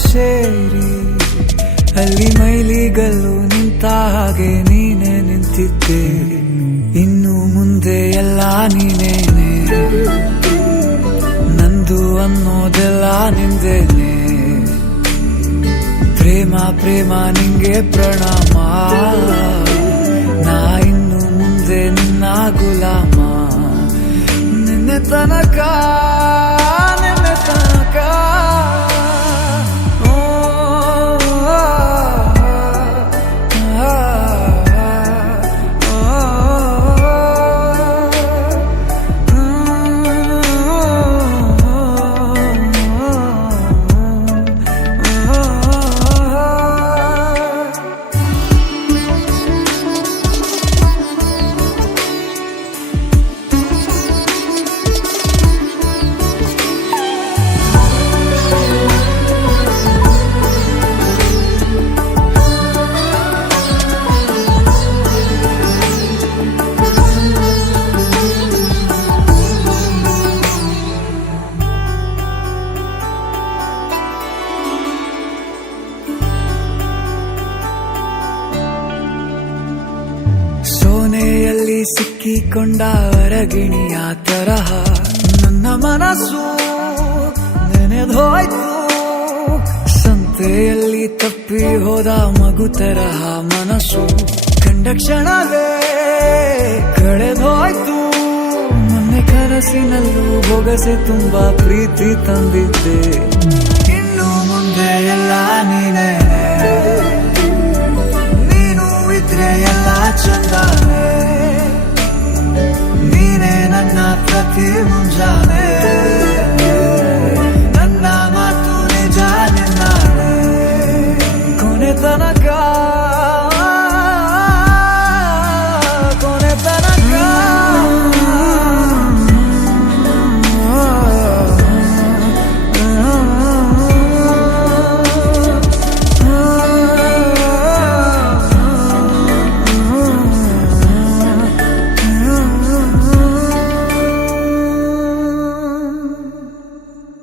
ಸೇರಿ ಅಲ್ಲಿ ಮೈಲಿಗಲ್ಲು ನಿಂತ ಹಾಗೆ ನೀನೆ ನಿಂತಿದ್ದೆ. ಇನ್ನು ಮುಂದೆ ಎಲ್ಲ ನೀನೇನೆ, ನಂದು ಅನ್ನೋದೆಲ್ಲ ನಿಂದೇನೆ. ಪ್ರೇಮ ಪ್ರೇಮ ನಿಂಗೆ ಪ್ರಣಾಮ, ನಾ ಇನ್ನು ಮುಂದೆ ನಿನ್ನ ಗುಲಾಮ. ನಿನ್ನೆ ತನಕ ನಿನ್ನೆ ತನಕ ಸೋನೆಯಲ್ಲಿ ಸಿಕ್ಕಿಕೊಂಡ ಅರಗಿಣಿಯ ತರಹ ನನ್ನ ಮನಸ್ಸು ನೆನೆದೋಯ್ತು. ಸಂತೆಯಲ್ಲಿ ತಪ್ಪಿ ಹೋದ ಮಗು ತರಹ ಮನಸ್ಸು ಕಂಡ ಕ್ಷಣವೇ ಕಳೆದೋಯ್ತು. ಮೊನ್ನೆ ಕನಸಿನಲ್ಲೂ ಬೊಗಸೆ ತುಂಬಾ ಪ್ರೀತಿ ತಂದಿದ್ದೆ. ಇನ್ನು ಮುಂದೆ ಎಲ್ಲ ನೀನೇ, ಎಲ್ಲ ಚಂದಾನೆ, ನೀನೇ ನನ್ನ ಪ್ರತಿ ಮುಂಜಾನೆ.